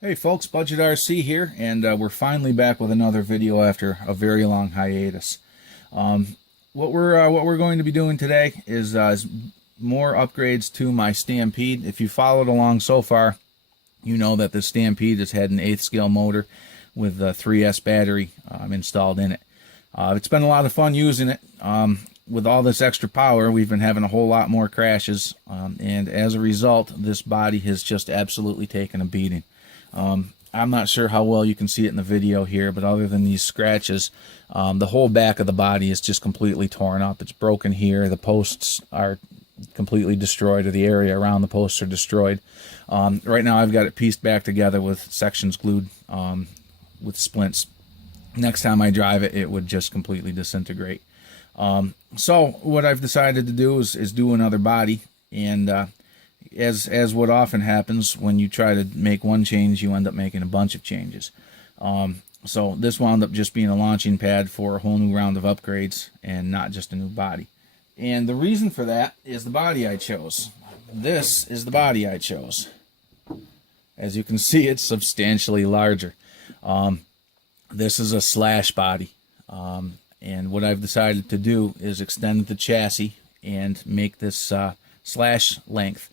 Hey folks, Budget RC here, and we're finally back with another video after a very long hiatus. What we're going to be doing today is more upgrades to my Stampede. If you followed along so far, you know that the Stampede has had an 8th scale motor with a 3S battery installed in it. It's been a lot of fun using it. With all this extra power, we've been having a whole lot more crashes, and as a result, this body has just absolutely taken a beating. I'm not sure how well you can see it in the video here, but other than these scratches, the whole back of the body is just completely torn up. It's broken here. The posts are completely destroyed, or the area around the posts are destroyed. Right now I've got it pieced back together with sections glued with splints. Next time I drive it, it would just completely disintegrate. So what I've decided to do is do another body, and as what often happens when you try to make one change, you end up making a bunch of changes. So this wound up just being a launching pad for a whole new round of upgrades and not just a new body. And the reason for that is the body I chose. This is the body I chose. As you can see, it's substantially larger. This is a slash body. And what I've decided to do is extend the chassis and make this slash length.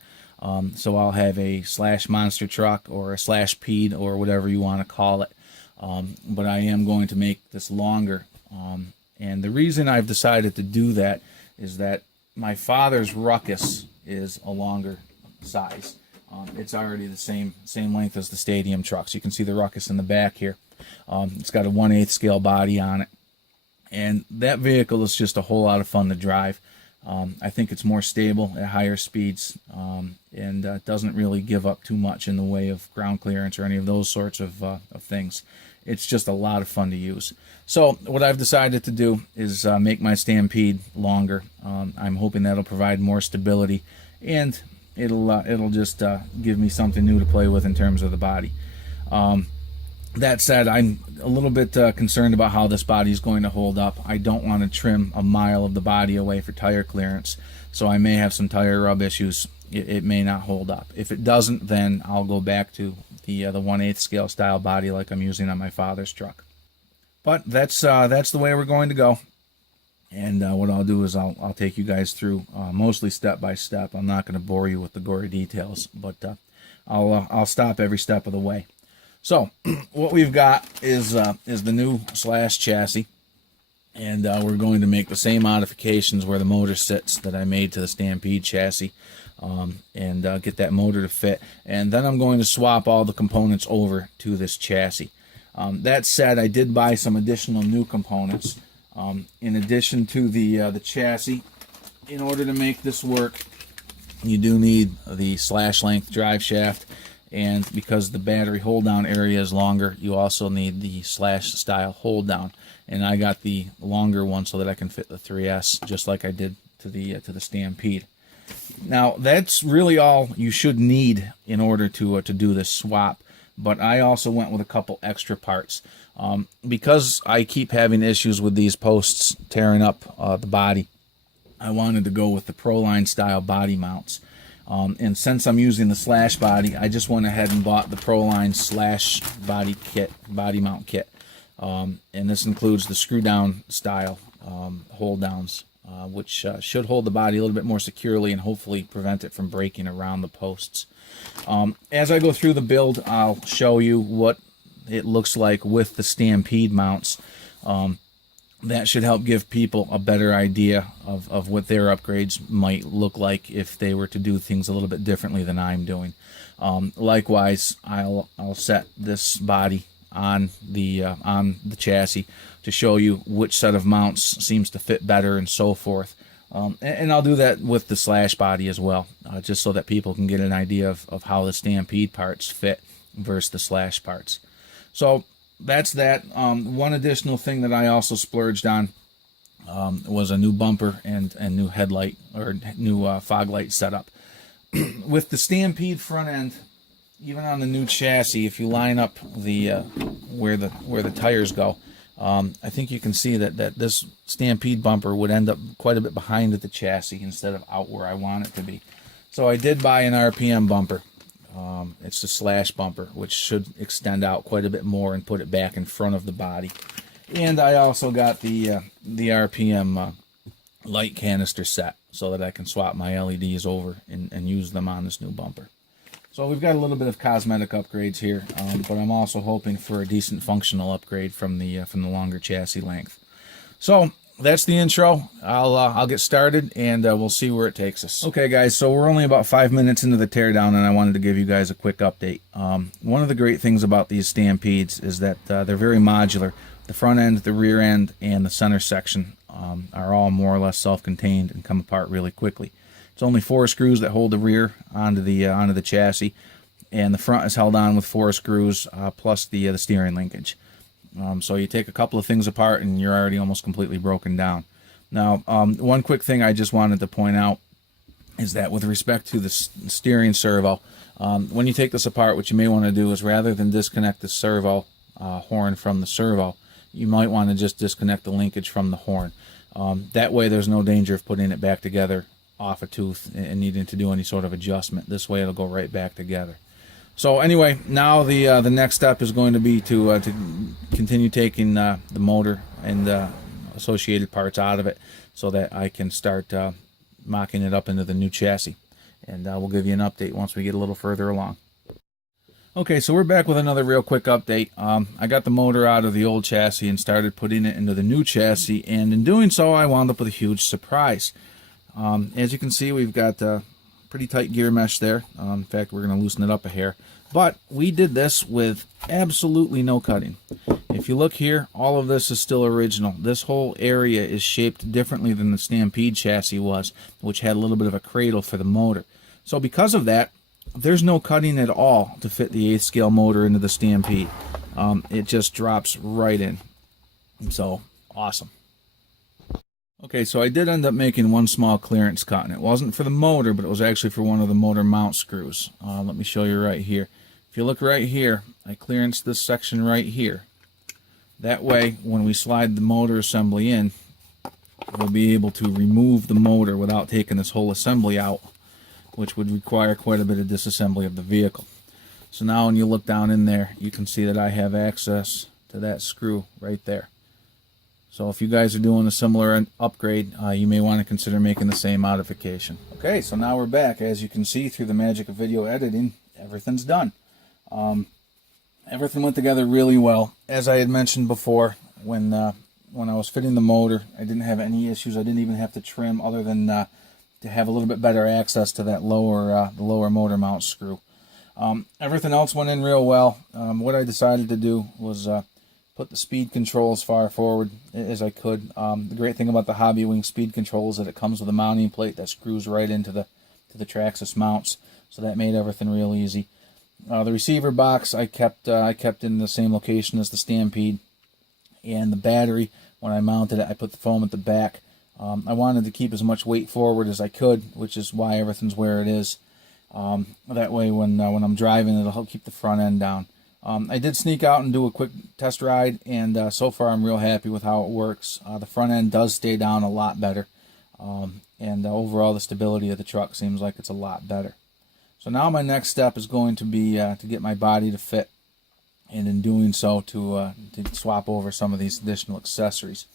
So I'll have a slash monster truck or a slash pede or whatever you want to call it. But I am going to make this longer. And the reason I've decided to do that is that my father's Ruckus is a longer size. It's already the same length as the stadium trucks. You can see the Ruckus in the back here. It's got a 1/8 scale body on it. And that vehicle is just a whole lot of fun to drive. I think it's more stable at higher speeds, and doesn't really give up too much in the way of ground clearance or any of those sorts of things. It's just a lot of fun to use. So what I've decided to do is make my Stampede longer. I'm hoping that'll provide more stability, and it'll just give me something new to play with in terms of the body. That said, I'm a little bit concerned about how this body is going to hold up. I don't want to trim a mile of the body away for tire clearance, so I may have some tire rub issues. It may not hold up. If it doesn't, then I'll go back to the 1/8 scale style body like I'm using on my father's truck. But that's the way we're going to go. And what I'll do is I'll take you guys through mostly step by step. I'm not going to bore you with the gory details, but I'll stop every step of the way. So what we've got is the new slash chassis, and we're going to make the same modifications where the motor sits that I made to the Stampede chassis, and get that motor to fit. And then I'm going to swap all the components over to this chassis. That said, I did buy some additional new components in addition to the chassis. In order to make this work, you do need the slash length drive shaft. And because the battery hold down area is longer, you also need the slash style hold down. And I got the longer one so that I can fit the 3S just like I did to the Stampede. Now that's really all you should need in order to do this swap. But I also went with a couple extra parts because I keep having issues with these posts tearing up the body. I wanted to go with the Proline style body mounts. And since I'm using the slash body, I just went ahead and bought the Proline slash body mount kit. And this includes the screw down style hold downs, which should hold the body a little bit more securely and hopefully prevent it from breaking around the posts. As I go through the build, I'll show you what it looks like with the Stampede mounts. That should help give people a better idea of what their upgrades might look like if they were to do things a little bit differently than I'm doing. Likewise, I'll set this body on the chassis to show you which set of mounts seems to fit better and so forth. And I'll do that with the slash body as well, just so that people can get an idea of how the Stampede parts fit versus the slash parts. So that's that. One additional thing that I also splurged on was a new bumper and new headlight or new fog light setup. With the Stampede front end, even on the new chassis, if you line up the where the tires go, I think you can see that this Stampede bumper would end up quite a bit behind the chassis instead of out where I want it to be. So I did buy an RPM bumper It's the slash bumper, which should extend out quite a bit more and put it back in front of the body. And I also got the RPM light canister set so that I can swap my LEDs over and use them on this new bumper. So we've got a little bit of cosmetic upgrades here, but I'm also hoping for a decent functional upgrade from the longer chassis length. So that's the intro. I'll get started and we'll see where it takes us. Okay, guys, so we're only about 5 minutes into the teardown, and I wanted to give you guys a quick update. One of the great things about these Stampedes is that they're very modular. The front end, the rear end, and the center section are all more or less self-contained and come apart really quickly. It's only 4 screws that hold the rear onto the chassis, and the front is held on with 4 screws plus the steering linkage. So you take a couple of things apart and you're already almost completely broken down. Now, one quick thing I just wanted to point out is that with respect to the steering servo, when you take this apart, what you may want to do is, rather than disconnect the servo horn from the servo, you might want to just disconnect the linkage from the horn. That way there's no danger of putting it back together off a tooth and needing to do any sort of adjustment. This way it'll go right back together. So anyway, now the next step is going to be to continue taking the motor and associated parts out of it so that I can start mocking it up into the new chassis. And we'll give you an update once we get a little further along. Okay, so we're back with another real quick update. I got the motor out of the old chassis and started putting it into the new chassis, and in doing so I wound up with a huge surprise. As you can see, we've got pretty tight gear mesh there. In fact, we're going to loosen it up a hair. But we did this with absolutely no cutting. If you look here, all of this is still original. This whole area is shaped differently than the Stampede chassis was, which had a little bit of a cradle for the motor. So because of that, there's no cutting at all to fit the 8th scale motor into the Stampede. It just drops right in. So, awesome. Okay, so I did end up making one small clearance cut, and it wasn't for the motor, but it was actually for one of the motor mount screws. Let me show you right here. If you look right here, I clearanced this section right here. That way, when we slide the motor assembly in, we'll be able to remove the motor without taking this whole assembly out, which would require quite a bit of disassembly of the vehicle. So now when you look down in there, you can see that I have access to that screw right there. So if you guys are doing a similar upgrade, you may want to consider making the same modification. Okay, so now we're back. As you can see through the magic of video editing, everything's done. Everything went together really well. As I had mentioned before, when I was fitting the motor, I didn't have any issues. I didn't even have to trim, other than to have a little bit better access to that the lower motor mount screw. Everything else went in real well. What I decided to do was put the speed control as far forward as I could. The great thing about the Hobby Wing speed control is that it comes with a mounting plate that screws right into the Traxxas mounts, so that made everything real easy. The receiver box I kept in the same location as the Stampede, and the battery, when I mounted it, I put the foam at the back. I wanted to keep as much weight forward as I could, which is why everything's where it is. That way, when I'm driving, it'll help keep the front end down. I did sneak out and do a quick test ride, and so far I'm real happy with how it works. The front end does stay down a lot better, and overall the stability of the truck seems like it's a lot better. So now my next step is going to be to get my body to fit, and in doing so to swap over some of these additional accessories.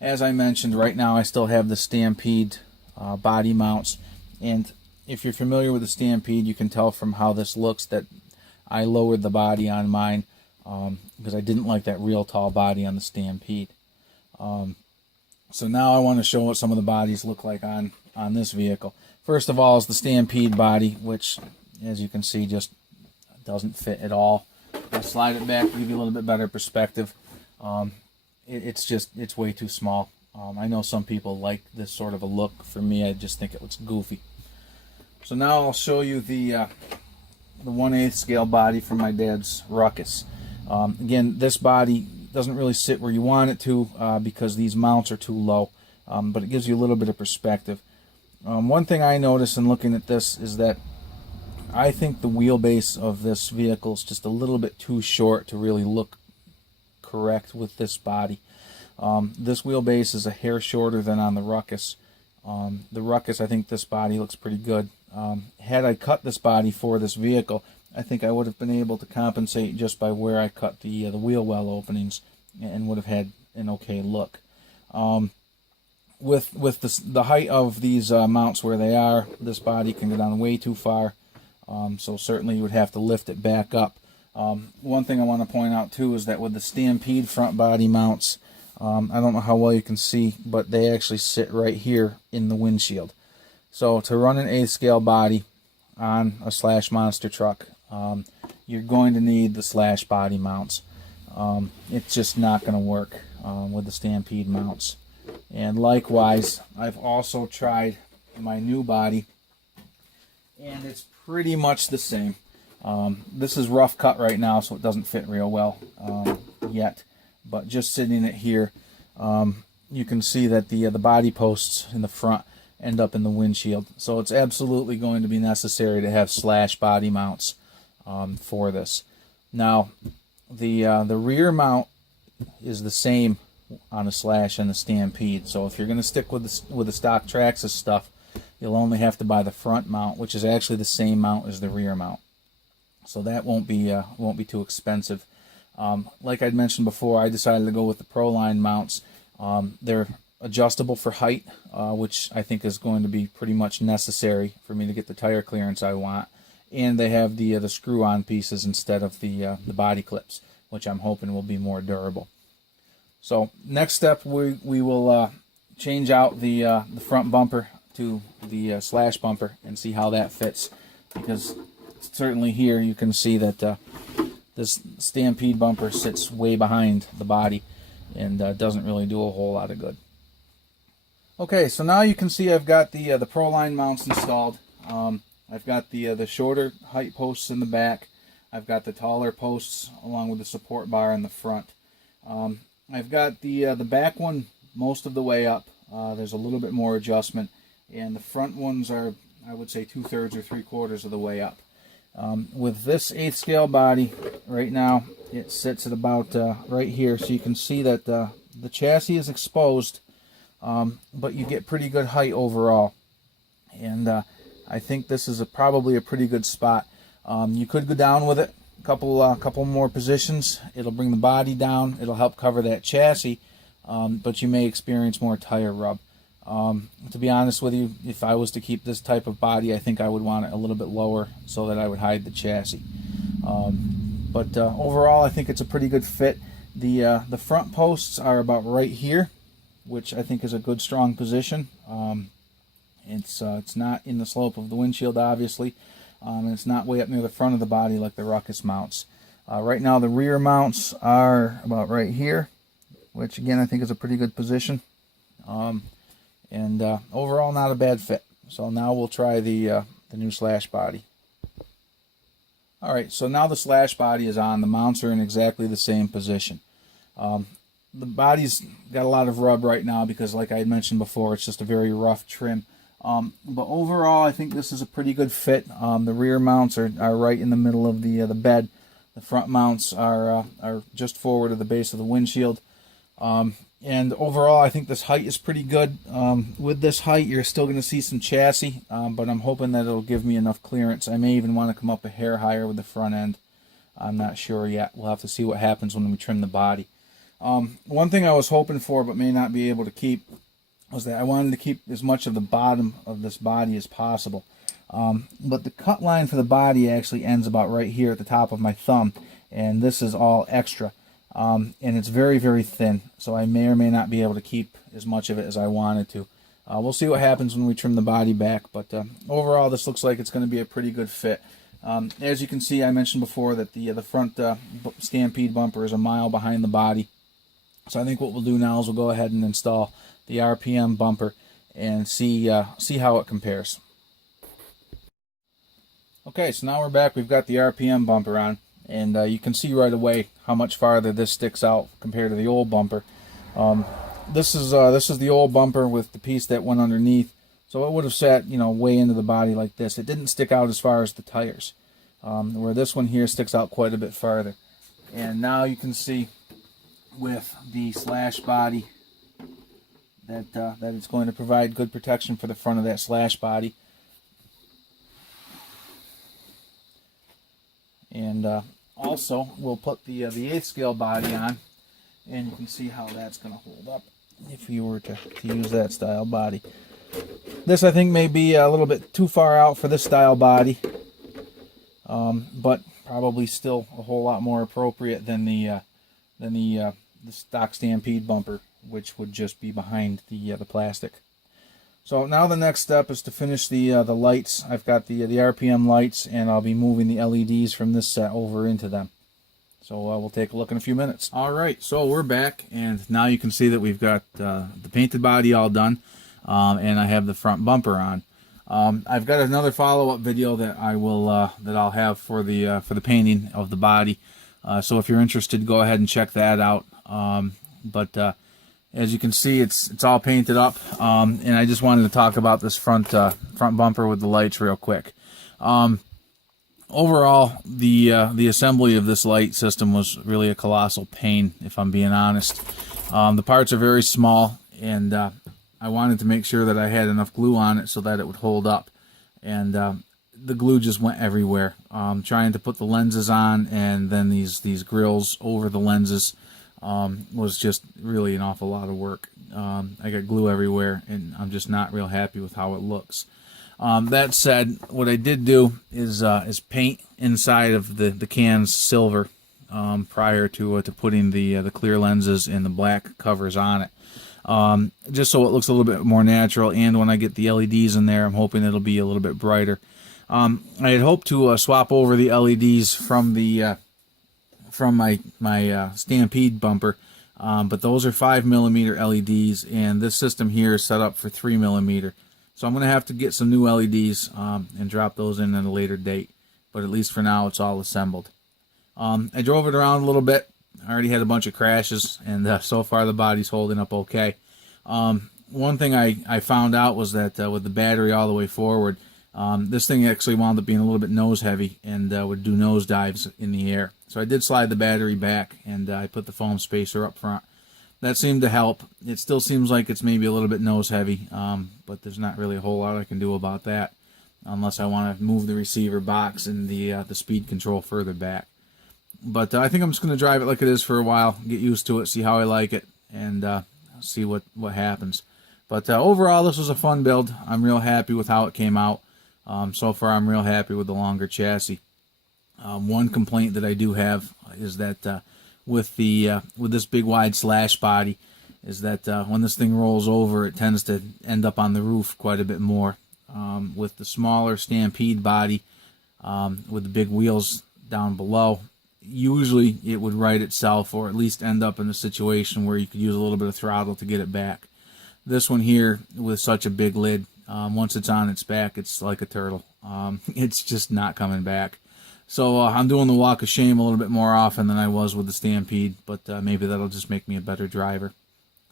As I mentioned, right now I still have the Stampede body mounts, and if you're familiar with the Stampede, you can tell from how this looks that I lowered the body on mine because I didn't like that real tall body on the Stampede. So now I want to show what some of the bodies look like on this vehicle. First of all is the Stampede body, which, as you can see, just doesn't fit at all. I'll slide it back to give you a little bit better perspective. It's way too small. I know some people like this sort of a look. For me, I just think it looks goofy. So now I'll show you the 1/8 scale body from my dad's Ruckus. Again, this body doesn't really sit where you want it to because these mounts are too low, but it gives you a little bit of perspective. One thing I noticed in looking at this is that I think the wheelbase of this vehicle is just a little bit too short to really look correct with this body. This wheelbase is a hair shorter than on the Ruckus. The Ruckus, I think this body looks pretty good. Had I cut this body for this vehicle, I think I would have been able to compensate just by where I cut the wheel well openings, and would have had an okay look. With the height of these mounts where they are, this body can go down way too far, so certainly you would have to lift it back up. One thing I want to point out too is that with the Stampede front body mounts, I don't know how well you can see, but they actually sit right here in the windshield. So to run an 8th scale body on a Slash monster truck, you're going to need the Slash body mounts. It's just not going to work with the Stampede mounts. And likewise, I've also tried my new body, and it's pretty much the same. This is rough cut right now, so it doesn't fit real well yet. But just sitting it here, you can see that the body posts in the front end up in the windshield. So it's absolutely going to be necessary to have Slash body mounts for this. Now, the rear mount is the same on a Slash and the Stampede. So if you're going to stick with the stock Traxxas stuff, you'll only have to buy the front mount, which is actually the same mount as the rear mount. So that won't be too expensive. Like I'd mentioned before, I decided to go with the Proline mounts. They're adjustable for height, which I think is going to be pretty much necessary for me to get the tire clearance I want. And they have the screw-on pieces instead of the body clips, which I'm hoping will be more durable. So next step, we will change out the front bumper to the Slash bumper and see how that fits, because certainly here you can see that this Stampede bumper sits way behind the body and doesn't really do a whole lot of good. Okay, so now you can see I've got the Proline mounts installed. I've got the shorter height posts in the back. I've got the taller posts along with the support bar in the front. I've got the back one most of the way up. There's a little bit more adjustment, and the front ones are, I would say, 2/3 or 3/4 of the way up. With this 8th scale body right now, it sits at about right here, so you can see that the chassis is exposed, but you get pretty good height overall, and I think this is probably a pretty good spot. You could go down with it a couple more positions. It'll bring the body down. It'll help cover that chassis, but you may experience more tire rub. To be honest with you, if I was to keep this type of body, I think I would want it a little bit lower so that I would hide the chassis. But overall, I think it's a pretty good fit. The front posts are about right here, which I think is a good, strong position. It's not in the slope of the windshield, obviously, and it's not way up near the front of the body like the Ruckus mounts. Right now, the rear mounts are about right here, which again I think is a pretty good position. And overall, not a bad fit. So now we'll try the new Slash body. All right, so now the Slash body is on. The mounts are in exactly the same position. The body's got a lot of rub right now because, like I had mentioned before, it's just a very rough trim. But overall, I think this is a pretty good fit. The rear mounts are right in the middle of the bed. The front mounts are just forward of the base of the windshield. And overall, I think this height is pretty good. With this height, you're still going to see some chassis, but I'm hoping that it'll give me enough clearance. I may even want to come up a hair higher with the front end. I'm not sure yet. We'll have to see what happens when we trim the body. One thing I was hoping for but may not be able to keep was that I wanted to keep as much of the bottom of this body as possible. But the cut line for the body actually ends about right here at the top of my thumb, and this is all extra. And it's very, very thin, so I may or may not be able to keep as much of it as I wanted to. We'll see what happens when we trim the body back, but overall this looks like it's going to be a pretty good fit. As you can see, I mentioned before that the front Stampede bumper is a mile behind the body. So I think what we'll do now is we'll go ahead and install the RPM bumper and see how it compares. Okay, so now we're back. We've got the RPM bumper on. And you can see right away how much farther this sticks out compared to the old bumper. This is the old bumper with the piece that went underneath, so it would have sat, way into the body like this. It didn't stick out as far as the tires, where this one here sticks out quite a bit farther. And now you can see with the Slash body that it's going to provide good protection for the front of that Slash body. And also, we'll put the 8th scale body on, and you can see how that's going to hold up if you were to use that style body. This, I think, may be a little bit too far out for this style body, but probably still a whole lot more appropriate than the stock Stampede bumper, which would just be behind the plastic. So now the next step is to finish the lights. I've got the RPM lights, and I'll be moving the LEDs from this set over into them. So we'll take a look in a few minutes. All right, so we're back, and now you can see that we've got the painted body all done, and I have the front bumper on. I've got another follow-up video that I'll have for the painting of the body. So if you're interested, go ahead and check that out. As you can see, it's all painted up, and I just wanted to talk about this front bumper with the lights real quick. Overall, the assembly of this light system was really a colossal pain, if I'm being honest. The parts are very small, and I wanted to make sure that I had enough glue on it so that it would hold up. And the glue just went everywhere. Trying to put the lenses on, and then these grills over the lenses was just really an awful lot of work. I got glue everywhere, and I'm just not real happy with how it looks. That said, what I did do is paint inside of the cans silver prior to putting the clear lenses and the black covers on it. Just so it looks a little bit more natural, and when I get the LEDs in there, I'm hoping it'll be a little bit brighter. I had hoped to swap over the LEDs from my Stampede bumper, but those are 5mm LEDs, and this system here is set up for 3mm. So I'm going to have to get some new LEDs and drop those in at a later date, but at least for now it's all assembled. I drove it around a little bit. I already had a bunch of crashes, and so far the body's holding up okay. One thing I found out was that with the battery all the way forward, this thing actually wound up being a little bit nose heavy and would do nose dives in the air. So I did slide the battery back, and I put the foam spacer up front. That seemed to help. It still seems like it's maybe a little bit nose heavy, but there's not really a whole lot I can do about that unless I want to move the receiver box and the speed control further back. But I think I'm just going to drive it like it is for a while, get used to it, see how I like it, and see what happens. But overall, this was a fun build. I'm real happy with how it came out. So far, I'm real happy with the longer chassis. One complaint that I do have is that with this big wide slash body, is that when this thing rolls over, it tends to end up on the roof quite a bit more. With the smaller Stampede body, with the big wheels down below, usually it would right itself, or at least end up in a situation where you could use a little bit of throttle to get it back. This one here, with such a big lid, once it's on its back, it's like a turtle. It's just not coming back. So I'm doing the walk of shame a little bit more often than I was with the Stampede, but maybe that'll just make me a better driver.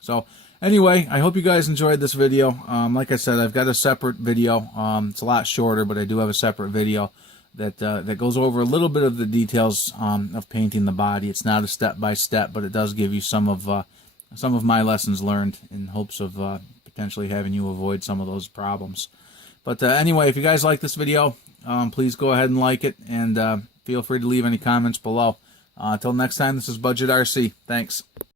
So anyway, I hope you guys enjoyed this video. Like I said, I've got a separate video. It's a lot shorter, but I do have a separate video that goes over a little bit of the details of painting the body. It's not a step-by-step, but it does give you some of my lessons learned in hopes of potentially having you avoid some of those problems. But anyway, if you guys like this video, please go ahead and like it, and feel free to leave any comments below. Until next time, this is Budget RC. Thanks.